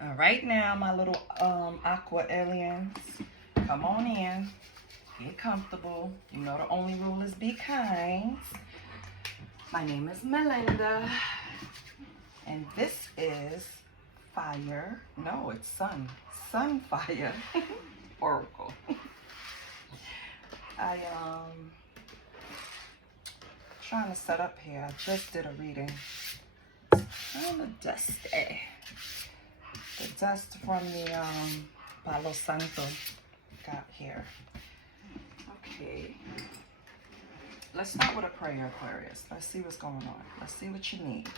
All right now, my little aqua aliens, come on in. Get comfortable. You know the only rule is be kind. My name is Melinda. And this is Fire. No, it's Sun. Sunfire Oracle. I trying to set up here. I just did a reading on the dusty. The dust from the Palo Santo got here. Okay. Let's start with a prayer, Aquarius. Let's see what's going on. Let's see what you need.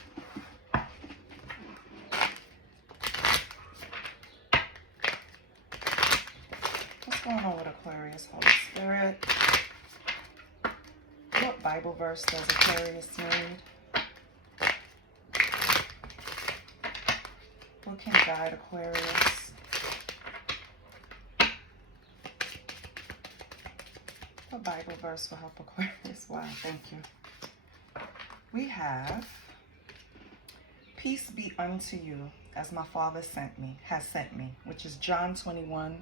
What's going on with Aquarius, Holy Spirit? What Bible verse does Aquarius need? What can guide Aquarius? What Bible verse will help Aquarius? Wow, thank you. We have, peace be unto you as my Father has sent me, which is John 20:21.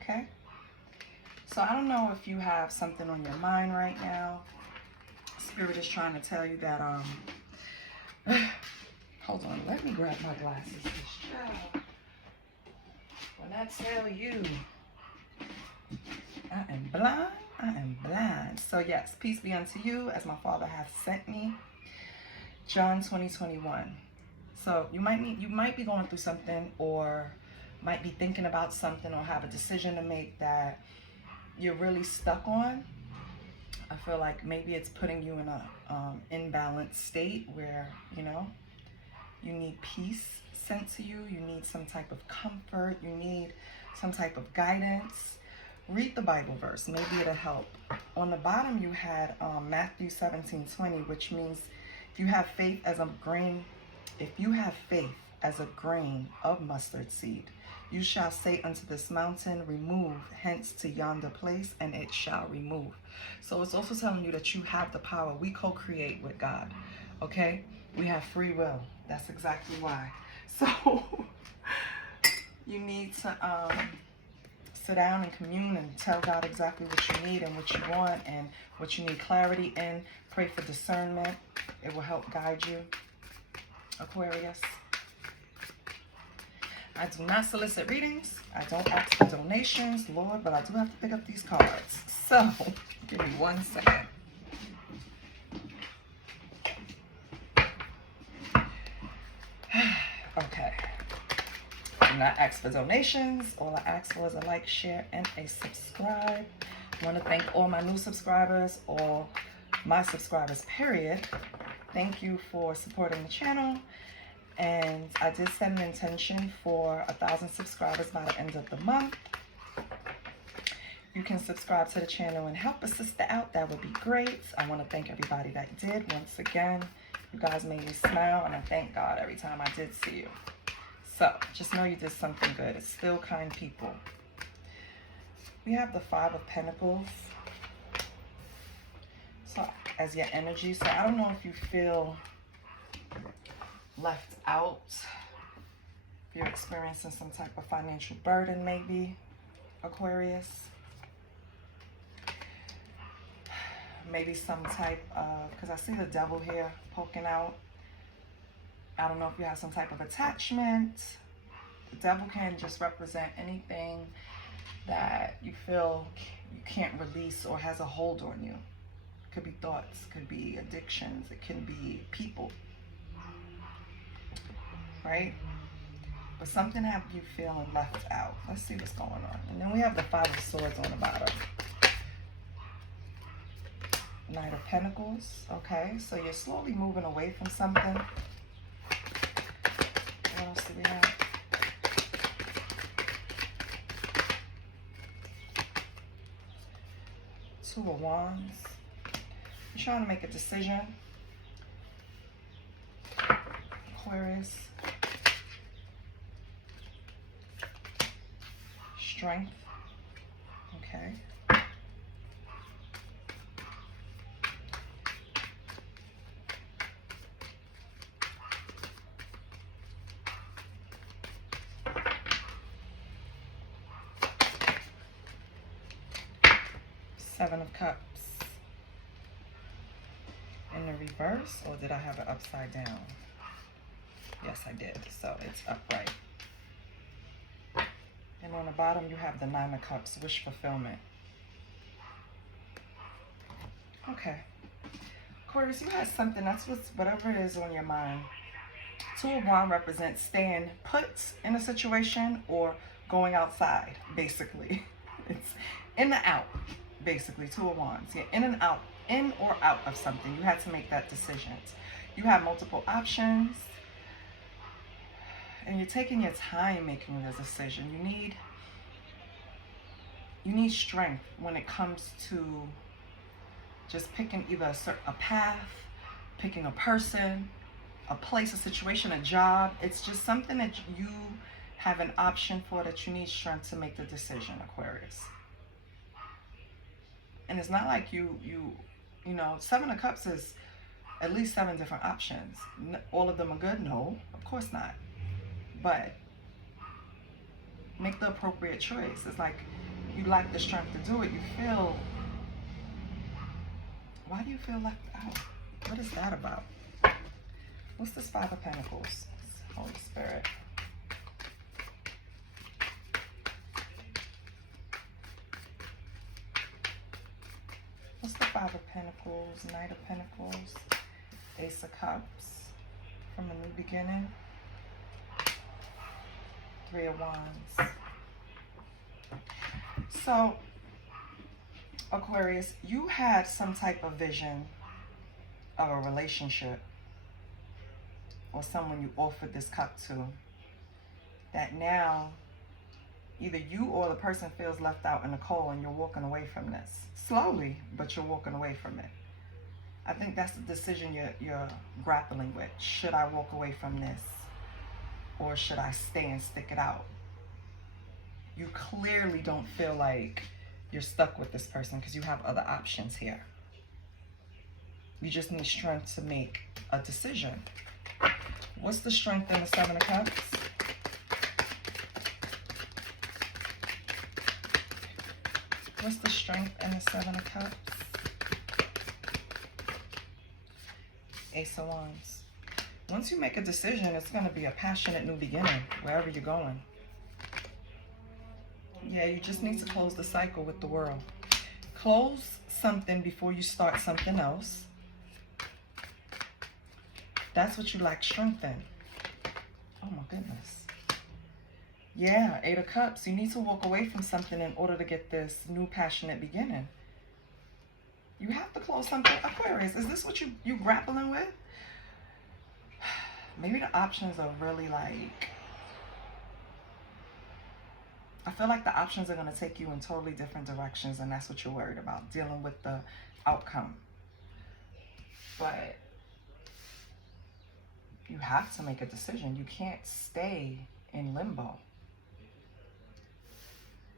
Okay? So I don't know if you have something on your mind right now. Spirit is trying to tell you that, hold on, let me grab my glasses. When I tell you I am blind, I am blind. So yes, peace be unto you as my Father hath sent me. John 20:21. So you might be going through something, or might be thinking about something, or have a decision to make that you're really stuck on. I feel like maybe it's putting you in a imbalanced state where, you know, you need peace sent to you. You need some type of comfort. You need some type of guidance. Read the Bible verse. Maybe it'll help. On the bottom, you had Matthew 17:20, which means if you have faith as a grain of mustard seed, you shall say unto this mountain, remove hence to yonder place, and it shall remove. So it's also telling you that you have the power. We co-create with God, okay? We have free will. That's exactly why. So you need to sit down and commune and tell God exactly what you need and what you want and what you need clarity in. Pray for discernment. It will help guide you, Aquarius. I do not solicit readings. I don't ask for donations, Lord, but I do have to pick up these cards. So, give me 1 second. Okay. Do not ask for donations. All I ask for is a like, share, and a subscribe. I want to thank all my new subscribers, all my subscribers, period. Thank you for supporting the channel. And I did set an intention for 1,000 subscribers by the end of the month. You can subscribe to the channel and help a sister out. That would be great. I want to thank everybody that did. Once again, you guys made me smile, and I thank God every time I did see you. So just know you did something good. It's still kind people. We have the 5 of Pentacles. So as your energy. So I don't know if you feel left out, if you're experiencing some type of financial burden, maybe, Aquarius. Maybe some type of, because I see the devil here poking out. I don't know if you have some type of attachment. The devil can just represent anything that you feel you can't release or has a hold on you. It could be thoughts, could be addictions, it can be people. Right? But something have you feeling left out. Let's see what's going on. And then we have the 5 of Swords on the bottom. Knight of Pentacles. Okay, so you're slowly moving away from something. What else do we have? Two of Wands. You're trying to make a decision, Aquarius. Strength. Okay. Cups in the reverse, or did I have it upside down? Yes, I did. So it's upright. And on the bottom, you have the Nine of Cups, wish fulfillment. Okay. Aquarius, you had something. That's whatever it is on your mind. Two of Wands represents staying put in a situation or going outside, basically. It's in and out, basically. Two of Wands. Yeah, in and out, in or out of something. You had to make that decision. You have multiple options, and you're taking your time making the decision. You need strength when it comes to just picking either a path, picking a person, a place, a situation, a job. It's just something that you have an option for, that you need strength to make the decision, Aquarius. And it's not like you know, Seven of Cups is at least 7 different options. All of them are good? No, of course not. But make the appropriate choice. It's like you lack the strength to do it. You feel, why do you feel left out? What is that about? What's this Five of Pentacles? Holy Spirit. What's the Five of Pentacles, Knight of Pentacles, Ace of Cups, from a new beginning, Three of Wands. So, Aquarius, you had some type of vision of a relationship or someone you offered this cup to, that now either you or the person feels left out in the cold, and you're walking away from this. Slowly, but you're walking away from it. I think that's the decision you're grappling with. Should I walk away from this, or should I stay and stick it out? You clearly don't feel like you're stuck with this person, because you have other options here. You just need strength to make a decision. What's the strength in the Seven of Cups? What's the strength in the Seven of Cups? Ace of Wands. Once you make a decision, it's going to be a passionate new beginning wherever you're going. Yeah, you just need to close the cycle with the world. Close something before you start something else. That's what you lack strength in. Oh my goodness. Yeah, Eight of Cups. You need to walk away from something in order to get this new passionate beginning. You have to close something. Aquarius, is this what you grappling with? Maybe the options are really like, I feel like the options are going to take you in totally different directions, and that's what you're worried about, dealing with the outcome. But you have to make a decision. You can't stay in limbo.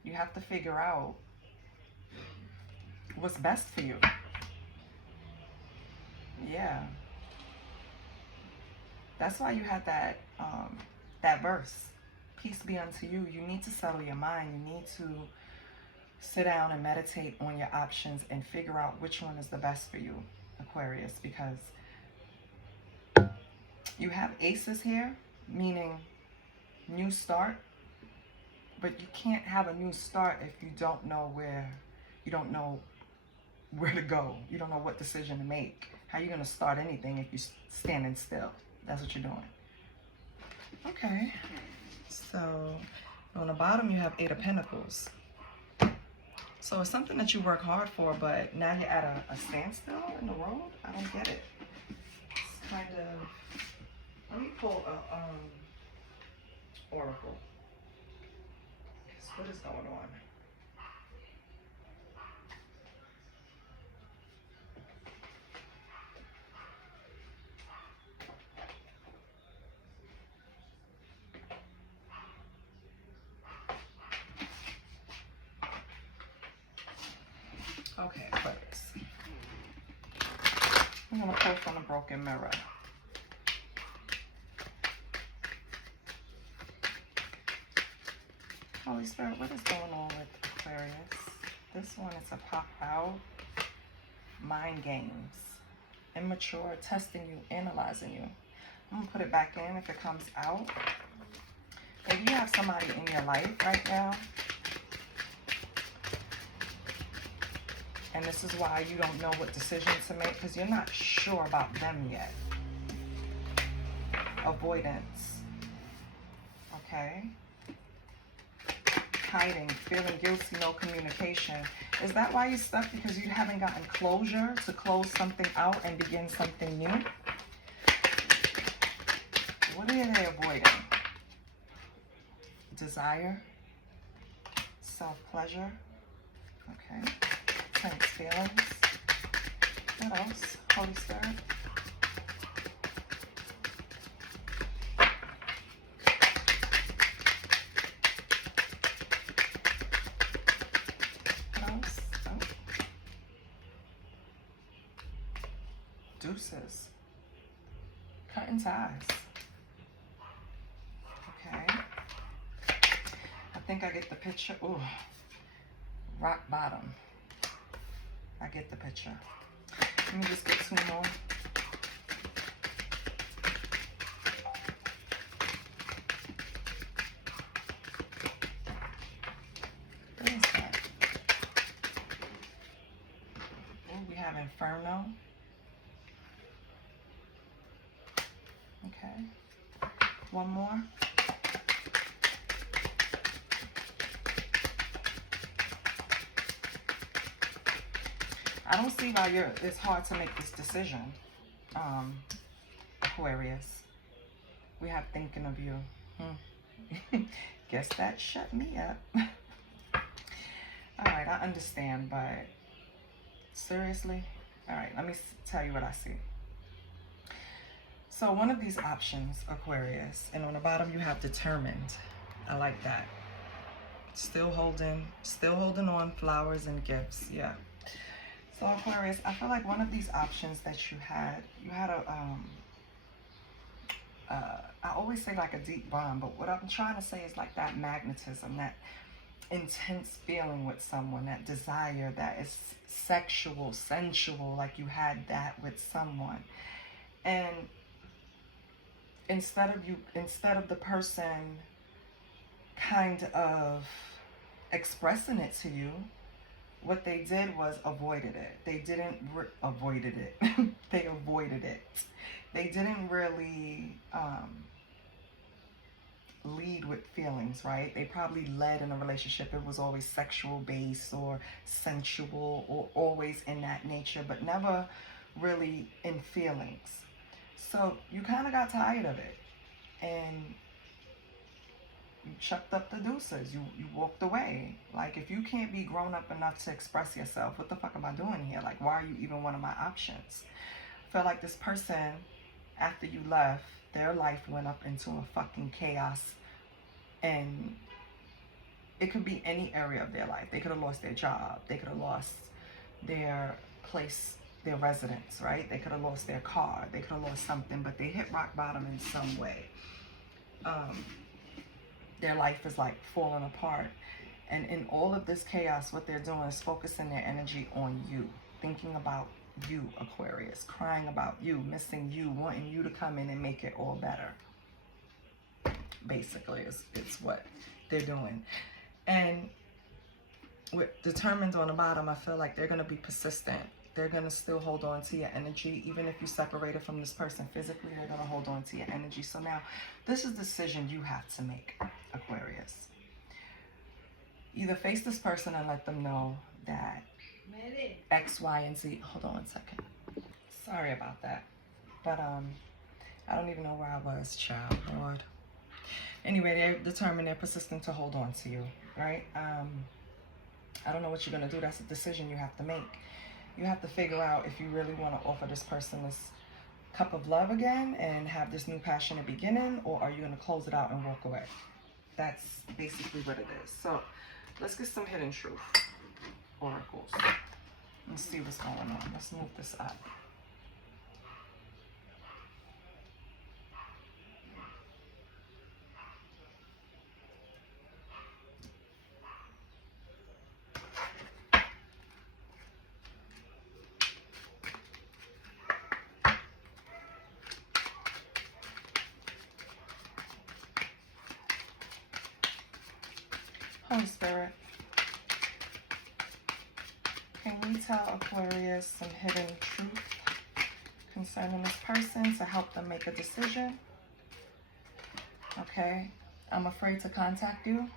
You have to figure out what's best for you. Yeah. That's why you had that verse. Peace be unto you. You need to settle your mind. You need to sit down and meditate on your options and figure out which one is the best for you, Aquarius, because you have aces here, meaning new start, but you can't have a new start if you don't know where to go. You don't know what decision to make. How are you going to start anything if you're standing still? That's what you're doing. Okay. So on the bottom, you have Eight of Pentacles. So it's something that you work hard for, but now you're at a standstill in the road? I don't get it. It's kind of... Let me pull a oracle. What is going on? Okay, Aquarius. I'm going to pull from the broken mirror. Holy Spirit, what is going on with Aquarius? This one is a pop out. mind games, immature, testing you, analyzing you. I'm gonna put it back in if it comes out. If you have somebody in your life right now, and this is why you don't know what decisions to make, because you're not sure about them yet. Avoidance. Okay? Hiding, feeling guilty, no communication. Is that why you're stuck? Because you haven't gotten closure to close something out and begin something new? What are they avoiding? Desire, self-pleasure, okay, tense feelings. What else? Holy Spirit. What else? Oh. Deuces. Cutting ties. Okay. I think I get the picture. Ooh. Rock bottom. I get the picture. Let me just get two more. What is that? Oh, we have Inferno. Okay. One more. I don't see why it's hard to make this decision, Aquarius. We have thinking of you. Guess that shut me up. All right, I understand, but seriously? All right, let me tell you what I see. So one of these options, Aquarius, and on the bottom you have determined. I like that. Still holding on, flowers and gifts, yeah. So Aquarius, I feel like one of these options that you had I always say like a deep bond, but what I'm trying to say is like that magnetism, that intense feeling with someone, that desire that is sexual, sensual, like you had that with someone. And instead of the person kind of expressing it to you, what they did was avoided it. They didn't avoided it. They avoided it. They didn't really lead with feelings, right? They probably led in a relationship. It was always sexual based or sensual or always in that nature, but never really in feelings. So you kind of got tired of it and you chucked up the deuces. You walked away. Like, if you can't be grown up enough to express yourself, what the fuck am I doing here? Like, why are you even one of my options? I feel like this person, after you left, their life went up into a fucking chaos. And it could be any area of their life. They could have lost their job. They could have lost their place, their residence, right? They could have lost their car. They could have lost something, but they hit rock bottom in some way. Their life is like falling apart. And in all of this chaos, what they're doing is focusing their energy on you, thinking about you, Aquarius, crying about you, missing you, wanting you to come in and make it all better. Basically, it's what they're doing. And with determined on the bottom, I feel like they're going to be persistent. They're going to still hold on to your energy. Even if you're separated from this person physically, they're going to hold on to your energy. So now, this is a decision you have to make, Aquarius. Either face this person and let them know that X, Y, and Z. Hold on one second. Sorry about that. But I don't even know where I was, child. Lord. Anyway, they're determined, they're persistent to hold on to you, right? I don't know what you're going to do. That's a decision you have to make. You have to figure out if you really want to offer this person this cup of love again and have this new passionate beginning, or are you going to close it out and walk away? That's basically what it is. So let's get some hidden truth oracles. Let's see what's going on. Let's move this up. Holy Spirit, can we tell Aquarius some hidden truth concerning this person to help them make a decision? Okay, I'm afraid to contact you.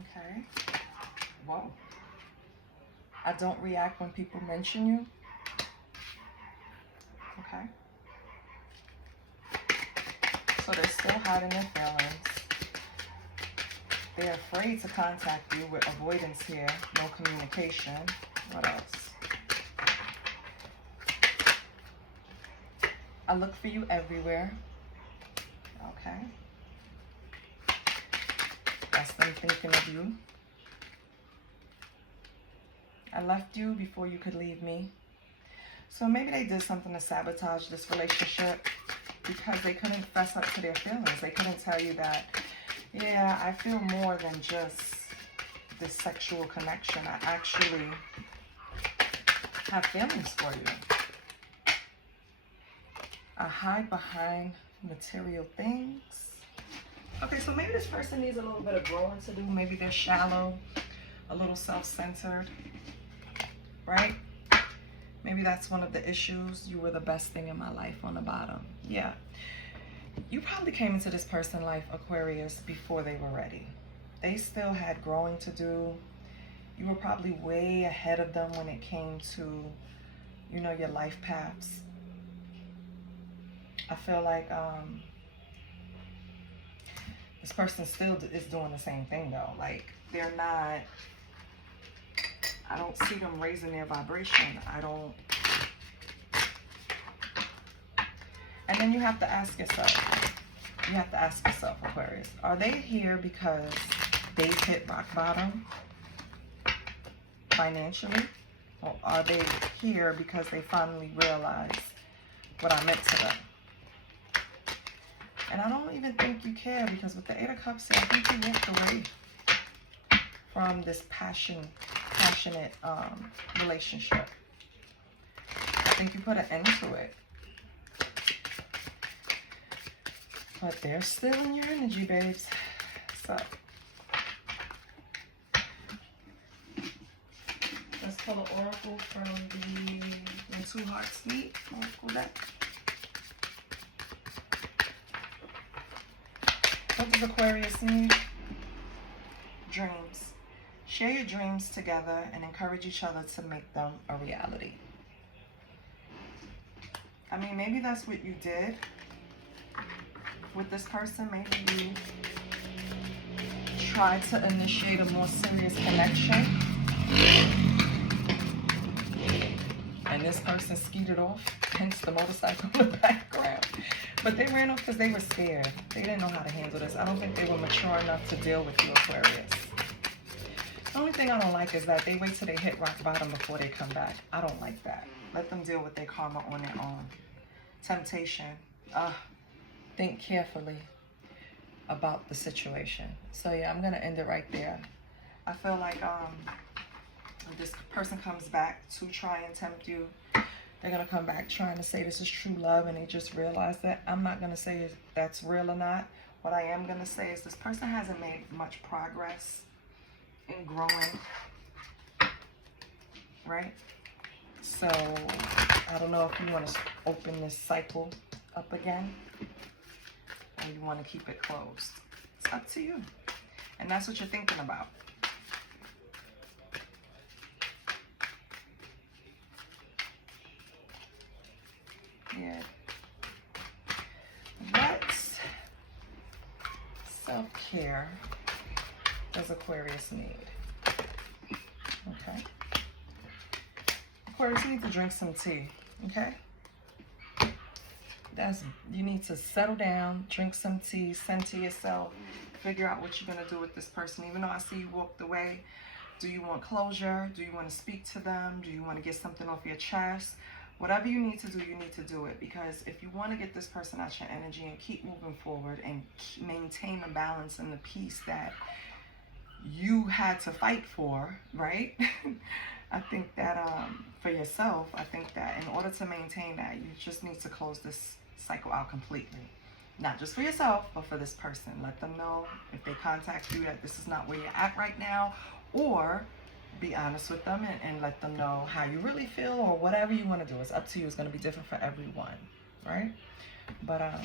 Okay. Whoa. I don't react when people mention you. Okay. So they're still hiding their feelings. They're afraid to contact you with avoidance here. No communication. What else? I look for you everywhere. Okay. That's them thinking of you. I left you before you could leave me. So maybe they did something to sabotage this relationship because they couldn't fess up to their feelings. They couldn't tell you that, yeah, I feel more than just this sexual connection. I actually have feelings for you. I hide behind material things. Okay, so maybe this person needs a little bit of growing to do. Maybe they're shallow, a little self-centered, right? Maybe that's one of the issues. You were the best thing in my life on the bottom. Yeah. You probably came into this person's life, Aquarius, before they were ready. They still had growing to do. You were probably way ahead of them when it came to, you know, your life paths. I feel like this person still is doing the same thing though. Like they're not, I don't see them raising their vibration. I don't. And then you have to ask yourself, Aquarius, are they here because they've hit rock bottom financially? Or are they here because they finally realized what I meant to them? And I don't even think you care, because with the Eight of Cups here, I think you walked away from this passionate relationship. I think you put an end to it. But they're still in your energy, babes. So let's pull an oracle from the When Two Hearts Meet oracle deck. What does Aquarius need? Dreams. Share your dreams together and encourage each other to make them a reality. I mean, maybe that's what you did with this person. Maybe you tried to initiate a more serious connection, and this person skeeted off, hence the motorcycle in the background. But they ran off because they were scared. They didn't know how to handle this. I don't think they were mature enough to deal with you, Aquarius. The only thing I don't like is that they wait till they hit rock bottom before they come back. I don't like that. Let them deal with their karma on their own. Temptation. Think carefully about the situation. So yeah, I'm gonna end it right there. I feel like if this person comes back to try and tempt you, they're gonna come back trying to say this is true love, and they just realize that. I'm not gonna say if that's real or not. What I am gonna say is this person hasn't made much progress in growing, right? So I don't know if you want to open this cycle up again, or you want to keep it closed. It's up to you. And that's what you're thinking about. Yeah. What self-care does Aquarius need? Okay. Aquarius, you need to drink some tea, okay? You need to settle down, drink some tea, send to yourself, figure out what you're going to do with this person. Even though I see you walked away, do you want closure? Do you want to speak to them? Do you want to get something off your chest? Whatever you need to do, you need to do it. Because if you want to get this person out your energy and keep moving forward and maintain the balance and the peace that you had to fight for, right? I think that for yourself, I think that in order to maintain that, you just need to close this cycle out completely. Not just for yourself, but for this person. Let them know if they contact you that this is not where you're at right now, or be honest with them and let them know how you really feel, or whatever you want to do. It's up to you. It's going to be different for everyone, right? But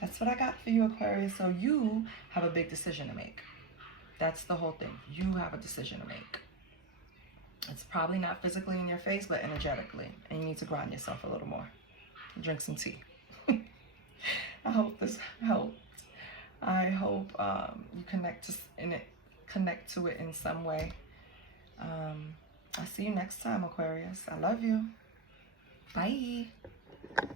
that's what I got for you, Aquarius. So you have a big decision to make. That's the whole thing. You have a decision to make. It's probably not physically in your face, but energetically. And you need to ground yourself a little more. Drink some tea. I hope this helped. I hope you connect to it in some way. I'll see you next time, Aquarius. I love you. Bye.